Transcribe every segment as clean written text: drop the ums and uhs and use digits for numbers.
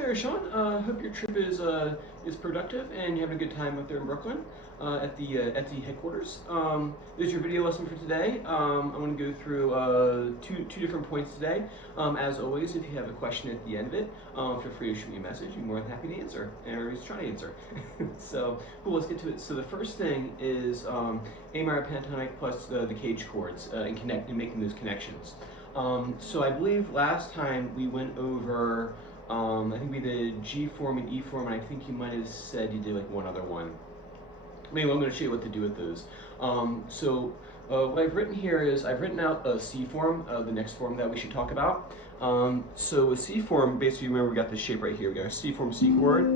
there, Sean. Hope your trip is productive and you're having a good time up there in Brooklyn at the headquarters. This is your video lesson for today. I'm going to go through two different points today. As always, if you have a question at the end of it, feel free to shoot me a message. I'm more than happy to answer, or just try to answer. So, cool. Let's get to it. So the first thing is A minor pentatonic plus the cage chords and making those connections. So I believe last time we went over, I think we did G form and E form, and I think you might have said you did like one other one. Anyway, I'm going to show you what to do with those. What I've written here is I've written out a C form, the next form that we should talk about. So a C form, basically remember we got this shape right here. We got our C form C chord.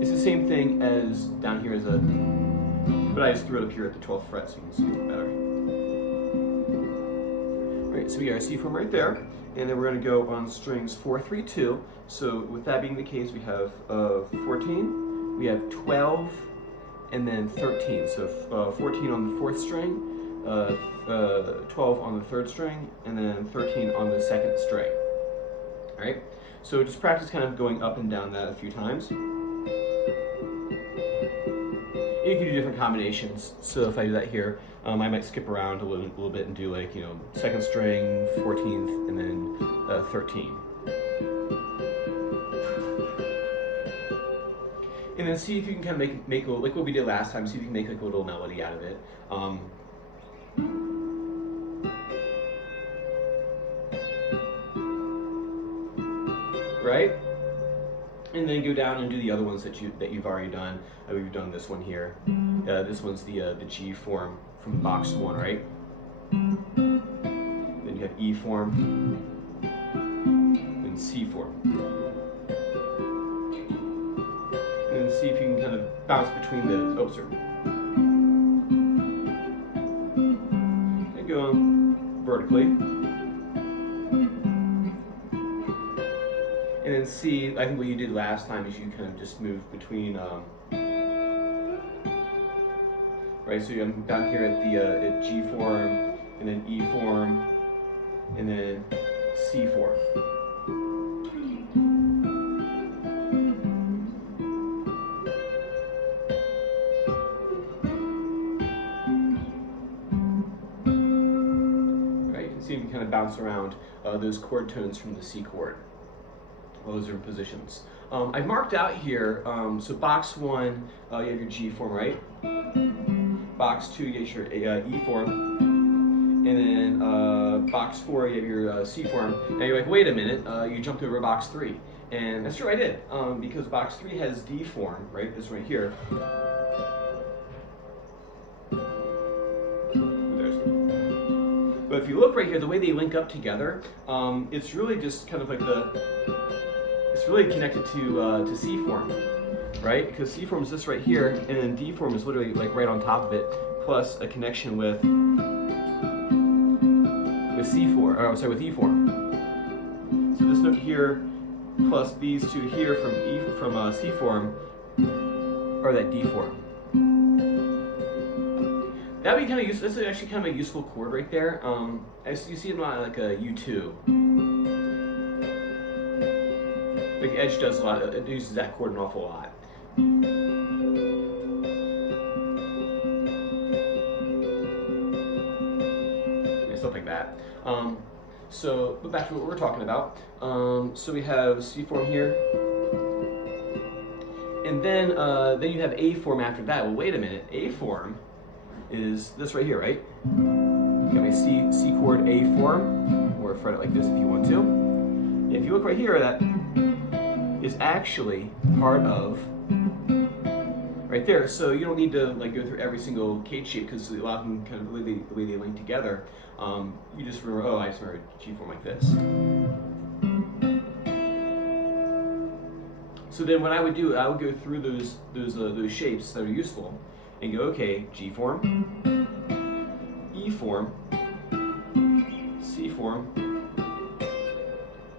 It's the same thing as down here as a, but I just threw it up here at the 12th fret so you can see it better. Alright, so we got our C form right there, and then we're going to go on strings 4, 3, 2. So with that being the case, we have 14, we have 12, and then 13. So 14 on the 4th string, 12 on the 3rd string, and then 13 on the 2nd string. Alright, so just practice kind of going up and down that a few times. You can do different combinations. So if I do that here, I might skip around a little bit and do like, 2nd string, 14th, and then 13. And then see if you can kind of make like what we did last time. See if you can make like a little melody out of it. Right? And then go down and do the other ones that you've already done. We've done this one here. This one's the G form from box 1, right? Then you have E form, and C form. And then see if you can kind of bounce between those. Oh, sorry. And go vertically. And then C, I think what you did last time is you kind of just moved between, right, so I'm down here at the at G form, and then E form, and then C form. Right, you can see if you kind of bounce around those chord tones from the C chord. Those are positions. I've marked out here, so box 1, you have your G form, right? Box 2, you have your E form. And then box 4, you have your C form. Now you're like, wait a minute, you jumped over box 3. And that's true, I did, because box 3 has D form, right? This right here. But if you look right here, the way they link up together, it's really just kind of like it's really connected to C form, right? Because C form is this right here, and then D form is literally like right on top of it, plus a connection with C form, or sorry, with E form. So this note here, plus these two here from C form, are that D form. That'd be kind of useful. This is actually kind of a useful chord right there. As you see it on like a U2. Like Edge does a lot. It uses that chord an awful lot. And stuff like that. So back to what we're talking about. So we have C form here, and then you have A form after that. Well, wait a minute. A form is this right here, right? You got my C chord A form, or fret it like this if you want to. If you look right here, that is actually part of right there. So you don't need to like go through every single cage shape because a lot of them kind of the way they link together. You just remember, oh, I just remember G form like this. So then what I would do, I would go through those shapes that are useful and go, okay, G form, E form, C form,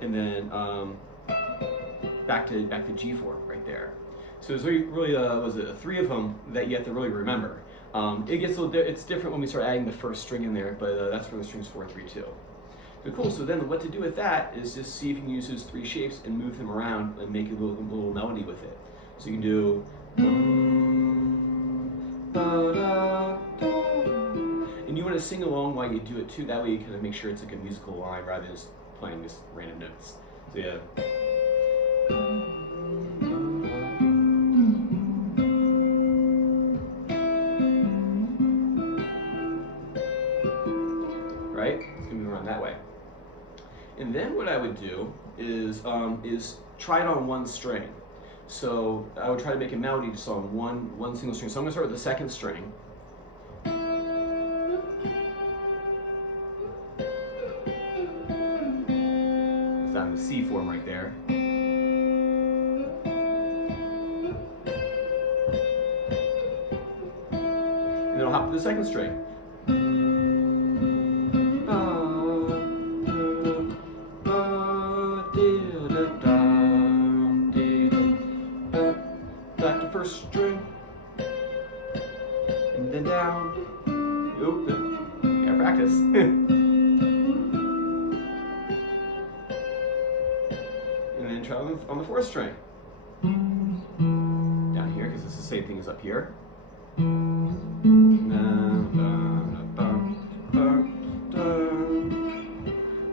and then back to G form right there. So there's really was it 3 of them that you have to really remember. It gets it's different when we start adding the first string in there, but that's for the strings 4, 3, 2. But cool, so then what to do with that is just see if you can use those three shapes and move them around and make a little melody with it. So you can do and you want to sing along while you do it too, that way you kind of make sure it's like a musical line rather than just playing just random notes. So yeah. Right? It's gonna be around that way. And then what I would do is try it on one string. So I would try to make a melody just on one single string. So I'm gonna start with the second string. It's on the C form right there. And then I'll hop to the second string. Back to first string, and then down. Oop, gotta practice. And then try on the fourth string. Down here, because it's the same thing as up here.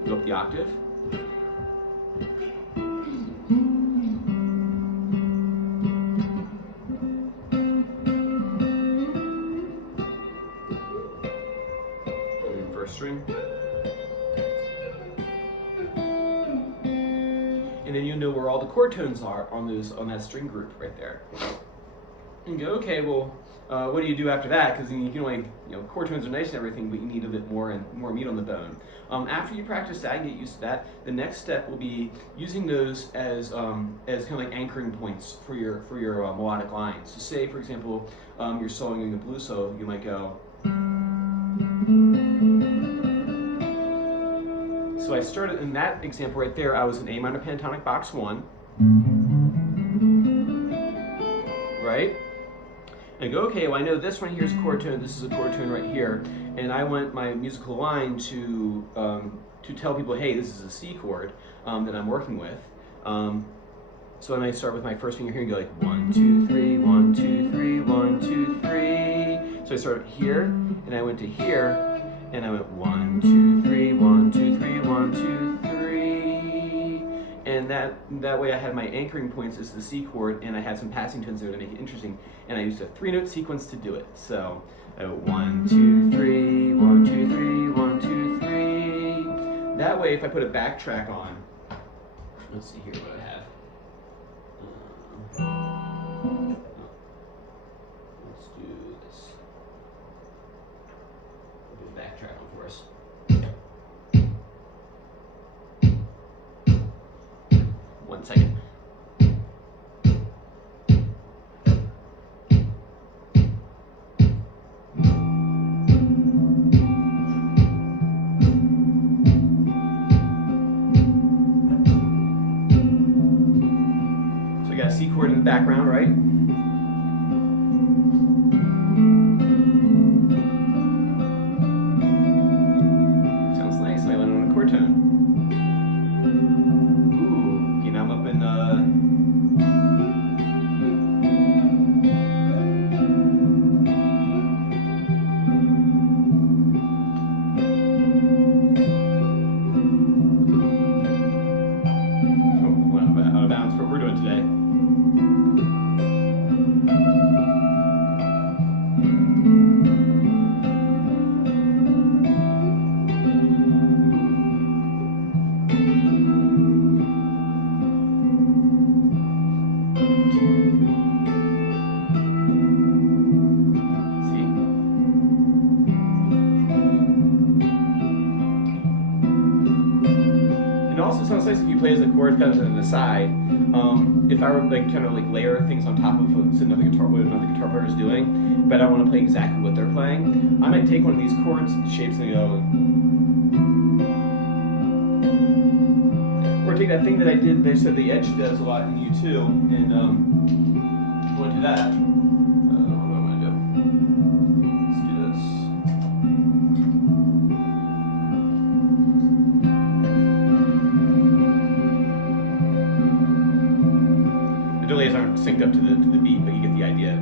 Go up the octave. First string. And then you'll know where all the chord tones are on that string group right there. And go, okay, well, what do you do after that? Because you can only, chord tones are nice and everything, but you need a bit more meat on the bone. After you practice that and get used to that, the next step will be using those as kind of like anchoring points for your melodic lines. So say, for example, you're soloing a blues solo, you might go. So I started in that example right there. I was in A minor pentatonic box 1, right? And I go, okay, well I know this one here is a chord tone, this is a chord tone right here, and I want my musical line to tell people, hey, this is a C chord that I'm working with. So I might start with my first finger here and go like 1, 2, 3, 1, 2, 3, 1, 2, 3. So I started here, and I went to here, and I went 1, 2, 3, 1, 2, 3, 1, 2, 3. And that way I had my anchoring points as the C chord, and I had some passing tones there to make it interesting. And I used a 3-note sequence to do it. So I went 1, 2, 3, 1, 2, 3, 1, 2, 3. That way, if I put a backtrack on, let's see here what I have. Let's do this. Put a backtrack on for us. One second. So we got a C chord in the background, right? Sounds nice. I landed on a chord tone. It also sounds nice if you play as a chord kind of to the side. If I were kind of layer things on top of what another guitar player is doing, but I don't want to play exactly what they're playing, I might take one of these chords shapes and go, or take that thing that I did. They said the Edge does a lot in U2, and I want to do that. What do I want to do? Let's do this. The delays aren't synced up to the beat, but you get the idea.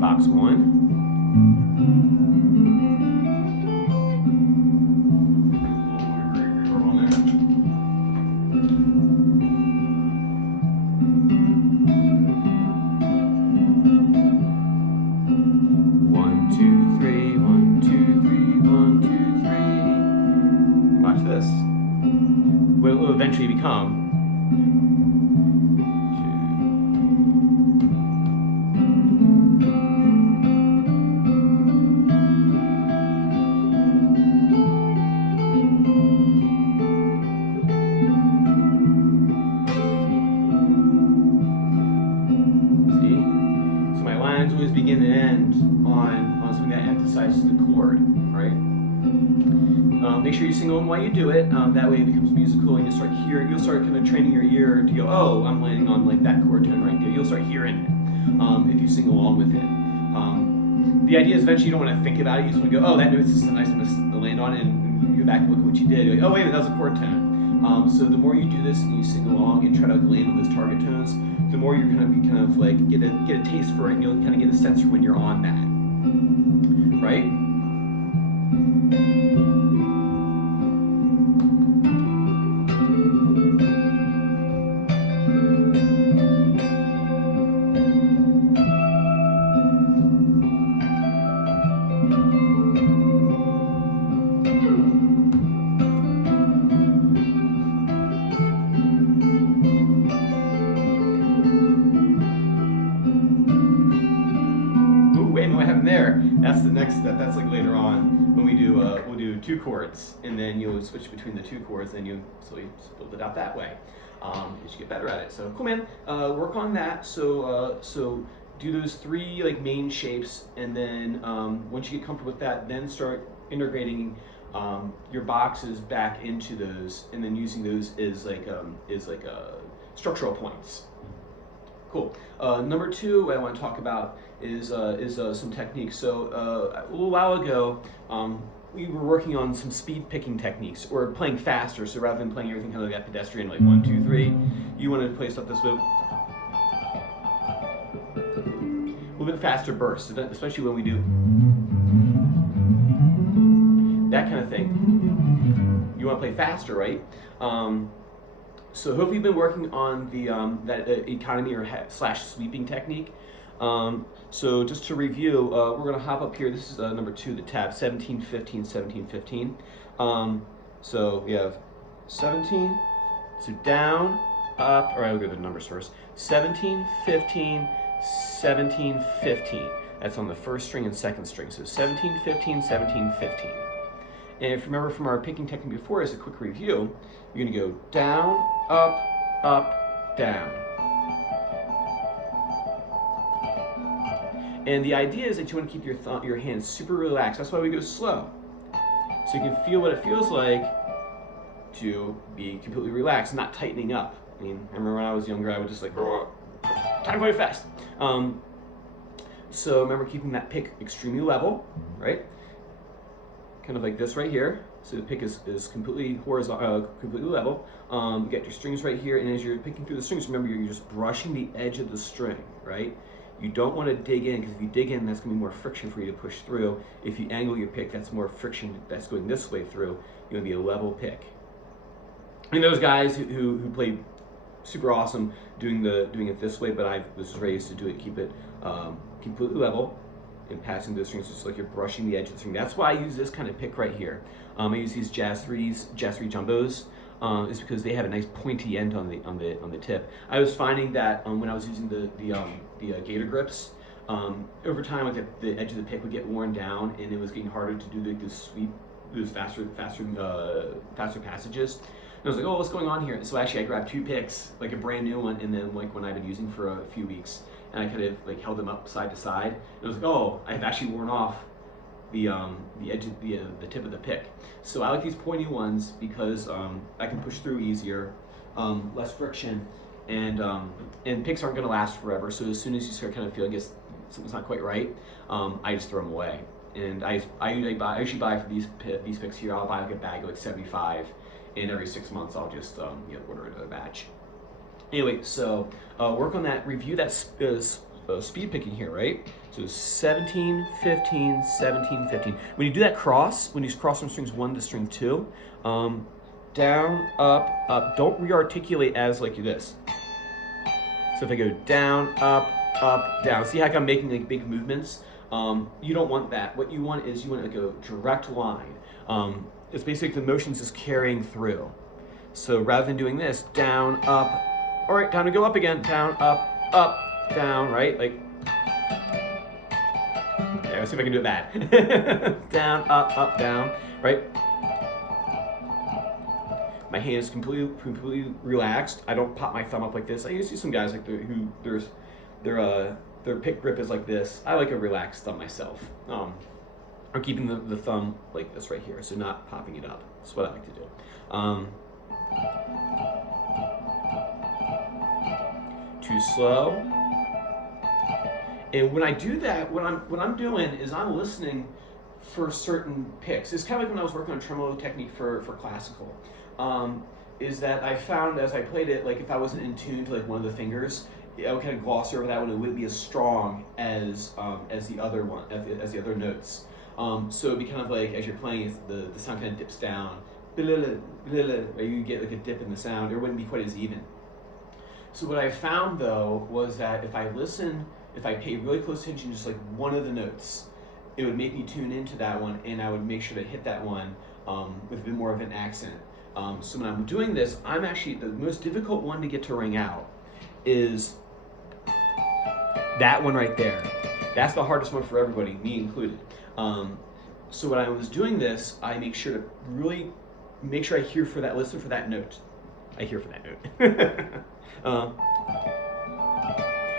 Box 1. What it will eventually become. See? So my lines always begin and end on something that emphasizes the chord, right? Make sure you sing along while you do it. That way it becomes musical, and you'll start kind of training your ear to go, oh, I'm landing on like that chord tone right there. You'll start hearing it if you sing along with it. The idea is eventually you don't want to think about it. You just want to go, oh, that note's just a nice one to land on, and you go back and look at what you did. You're like, oh, wait a minute, that was a chord tone. So the more you do this and you sing along and try to land on those target tones, the more you're kind of like get a taste for it, and you'll kind of get a sense for when you're on that, right? There, that's the next step. That's like later on when we do we'll do 2 chords, and then you'll switch between the 2 chords, and you slowly build it out that way as you get better at it. So cool, man. Work on that. So do those 3 like main shapes, and then once you get comfortable with that, then start integrating your boxes back into those, and then using those as like structural points. Cool. Number 2, what I want to talk about is some techniques. So a little while ago, we were working on some speed picking techniques, or playing faster. So rather than playing everything kind of like that pedestrian, like 1, 2, 3, you want to play stuff this way, a little bit faster bursts, especially when we do that kind of thing. You want to play faster, right? So hopefully you've been working on the that economy or slash sweeping technique. So just to review, we're going to hop up here. This is number 2, the tab 17, 15, 17, 15. So we have 17, so down, up, or I'll go to the numbers first. 17, 15, 17, 15. That's on the first string and second string. So 17, 15, 17, 15. And if you remember from our picking technique before, as a quick review, you're going to go down, up, down. And the idea is that you want to keep your hands super relaxed. That's why we go slow. So you can feel what it feels like to be completely relaxed, not tightening up. I mean, I remember when I was younger, I would just like, time very fast. So remember keeping that pick extremely level, right? Kind of like this right here. So the pick is completely horizontal, completely level. You get your strings right here, and as you're picking through the strings, remember you're just brushing the edge of the string, right? You don't want to dig in, because if you dig in, that's going to be more friction for you to push through. If you angle your pick, that's more friction that's going this way through. You want to be a level pick. And those guys who play super awesome doing it this way, but I was raised to do it, keep it completely level and passing those strings just like you're brushing the edge of the string. That's why I use this kind of pick right here. I use these Jazz 3 Jumbos. Is because they have a nice pointy end on the tip. I was finding that when I was using the Gator grips, over time, like the edge of the pick would get worn down, and it was getting harder to do those faster passages. And I was like, oh, what's going on here? So actually, I grabbed 2 picks, like a brand new one, and then like one I've been using for a few weeks, and I kind of like held them up side to side. And I was like, oh, I've actually worn off the edge of the tip of the pick. So I like these pointy ones because I can push through easier, less friction, and picks aren't going to last forever. So as soon as you start kind of feeling, something's not quite right, I just throw them away. And I usually buy for these picks here. I'll buy like a bag of like 75, and every 6 months I'll just order another batch. Anyway, so work on that. Review that speed picking here, right? So 17, 15, 17, 15. When you do that cross, when you cross from strings 1 to string 2, down, up. Don't re-articulate as like this. So if I go down, up, down. See how I'm making like big movements? You don't want that. What you want is like a direct line. It's basically the motion's just carrying through. So rather than doing this, down, up, all right, time to go up again, down, up, down, right? Like, yeah, let's see if I can do it bad. Down, up, down, right? My hand is completely relaxed. I don't pop my thumb up like this. I used to see some guys like their pick grip is like this. I like a relaxed thumb myself. Or keeping the thumb like this right here, so not popping it up. That's what I like to do. Too slow. And when I do that, what I'm doing is I'm listening for certain picks. It's kind of like when I was working on tremolo technique for classical. Is that I found as I played it, like if I wasn't in tune to like one of the fingers, I would kind of gloss over that one. It wouldn't be as strong as the other one, as the other notes. So it'd be kind of like as you're playing, the sound kind of dips down. You get like a dip in the sound. It wouldn't be quite as even. So what I found though was that if I pay really close attention to just like one of the notes, it would make me tune into that one, and I would make sure to hit that one with a bit more of an accent. So when I'm doing this, I'm actually, the most difficult one to get to ring out is that one right there. That's the hardest one for everybody, me included. So when I was doing this, I make sure to really make sure I hear for that, listen for that note. I hear for that note.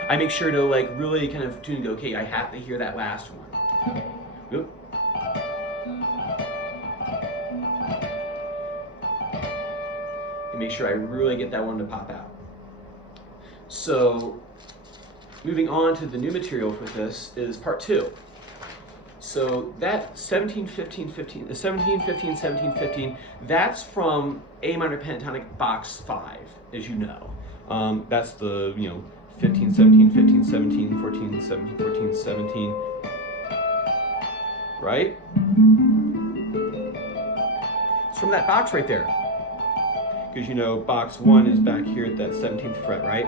I make sure to like really kind of tune and go, okay, I have to hear that last one. Oop. And make sure I really get that one to pop out. So moving on to the new material for this is part 2. So that 17, 15, 15, 17, 15, 17, 15, that's from A minor pentatonic box 5, as you know. That's the, 15, 17, 15, 17, 14, 17, 14, 17, right? It's from that box right there. Because box 1 is back here at that 17th fret, right?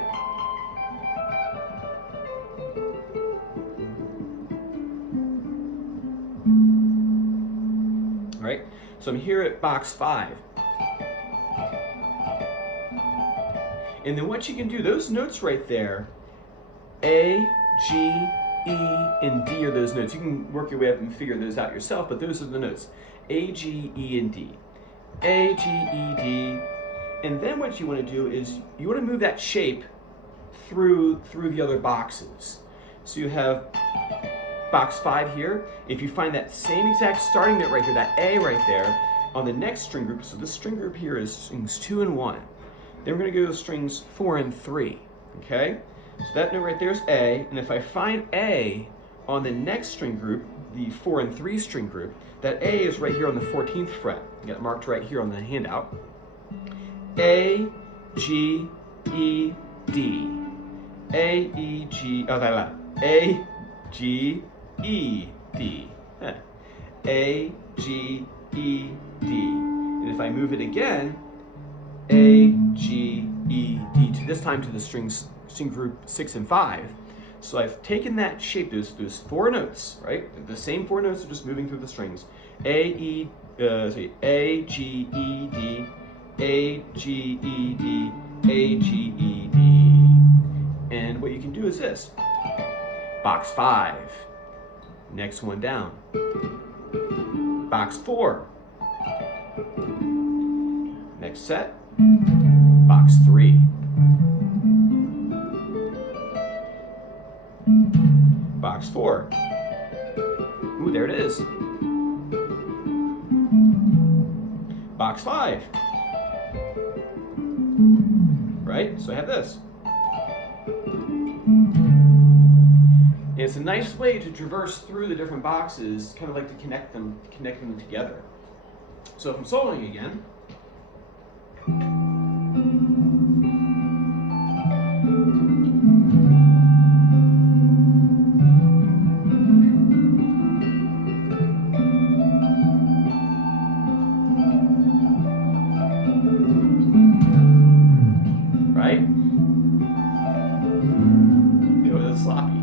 Right? So I'm here at box 5. And then what you can do, those notes right there, A, G, E, and D are those notes. You can work your way up and figure those out yourself, but those are the notes. A, G, E, and D. A, G, E, D. And then what you want to do is you want to move that shape through the other boxes. So you have box 5 here. If you find that same exact starting note right here, that A right there, on the next string group, so this string group here is strings 2 and 1. Then we're going to go to strings 4 and 3, okay? So that note right there is A, and if I find A on the next string group, the 4 and 3 string group, that A is right here on the 14th fret. I got it marked right here on the handout. A, G, E, D. A, E, G, A, G, E, D. A, G, E, D. And if I move it again, A, G, E, D, to this time to the string group 6 and 5. So I've taken that shape, those 4 notes, right? The same 4 notes are just moving through the strings. A, G, E, D, A, G, E, D, A, G, E, D. And what you can do is this. Box 5. Next one down. Box 4. Next set. Box 3. Box 4. Ooh, there it is. Box 5. Right? So I have this. And it's a nice way to traverse through the different boxes, kind of like to connect them together. So if I'm soloing again, right? You know, it's sloppy.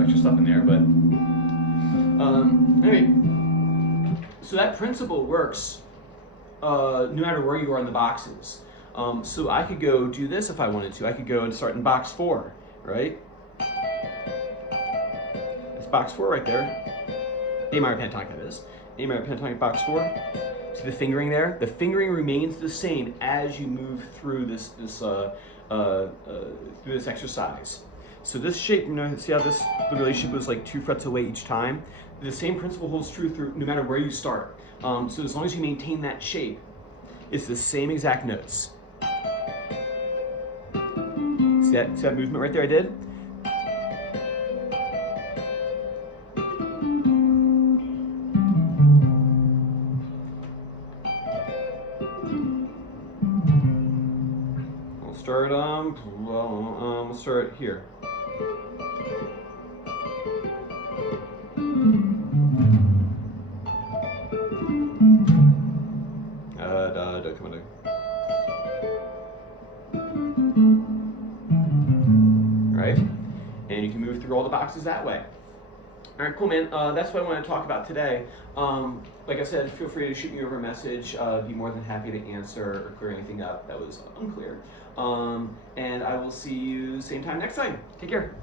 Extra stuff in there, but anyway, so that principle works no matter where you are in the boxes. So I could go do this if I wanted to. I could go and start in box 4, right? It's box 4 right there. A minor pentatonic, that is. A minor pentatonic, box 4. See the fingering there? The fingering remains the same as you move through this exercise. So this shape, you know, see how the relationship was like 2 frets away each time? The same principle holds true through no matter where you start. So as long as you maintain that shape, it's the same exact notes. See that movement right there I did? We'll start here. Right? And you can move through all the boxes that way. All right, cool, man. That's what I want to talk about today. Like I said, feel free to shoot me over a message. Be more than happy to answer or clear anything up that was unclear. And I will see you same time next time. Take care.